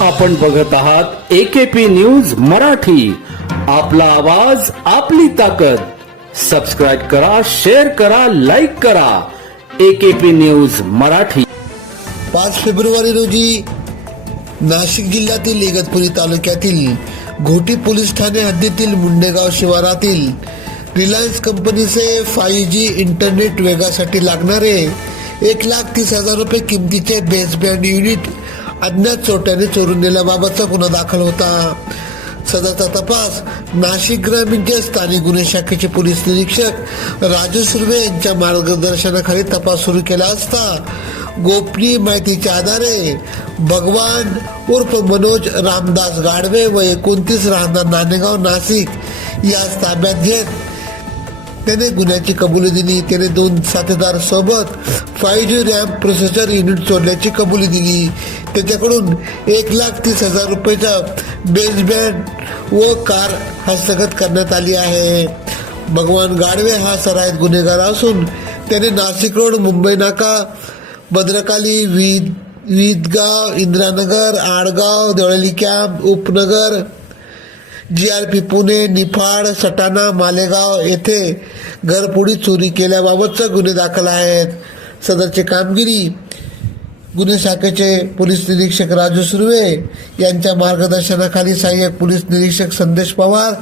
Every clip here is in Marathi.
आपण बघत आहात एकेपी न्यूज मराठी. आपला आवाज आपली ताकद. सबस्क्राईब करा शेअर करा लाईक करा. AKP news Marathi. पाच फेब्रुवारी रोजी नाशिक जिल्ह्यातील इगतपुरी तालुक्यातील घोटी पोलीस ठाणे हद्दीतील मुंडेगाव शिवारातील रिलायन्स कंपनीचे फाईव्ह जी इंटरनेट वेगासाठी लागणारे एक लाख तीस हजार रुपये किमतीचे बेसबँड युनिट अज्ञात चोट्याने चोरून नेल्याबाबतचा गुन्हा दाखल होता. सदरचा तपास नाशिक ग्रामीणचे स्थानिक गुन्हे शाखेचे पोलीस निरीक्षक राजू सुर्वे यांच्या मार्गदर्शनाखाली तपास सुरू केला असता गोपनीय माहितीच्या आधारे भगवान उर्फ मनोज रामदास गाडवे व एकोणतीस राहणार नाणेगाव नाशिक या ताब्यात घेत त्याने गुन्ह्याची कबुली दिली. त्याने दोन साथीदार सोबत five G RAM processor unit चोरल्याची कबुली दिली. त्याच्याकडून एक लाख तीस हजार रुपयेचा बेस बँड व कार हस्तगत करण्यात आली आहे. भगवान गाडवे हा सरायत गुन्हेगार असून त्याने नाशिक रोड मुंबई नाका भद्रकाली विद Vidgaon Indiranagar Adgaon Devlali camp Upnagar G R P Pune Niphad Satana Malegaon येथे घरपुडी चोरी केल्याबाबतचा गुन्हे दाखल आहेत. सदरची कामगिरी गुन्हे शाखेचे पोलीस निरीक्षक राजू सुर्वे यांच्या मार्गदर्शनाखाली सहाय्यक पोलीस निरीक्षक संदेश पवार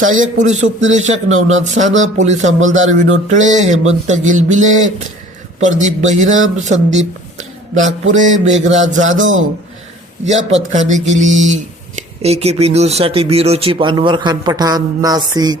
सहाय्यक पोलीस उपनिरीक्षक नवनाथ साना पोलीस अंमलदार विनोद टिळे हेमंत गिलबिले प्रदीप बहिरम संदीप नागपुरे मेघराज जाधव या पथकाने केली. ए के पी न्यूजसाठी ब्युरो चीफ अनवर खान पठाण नाशिक.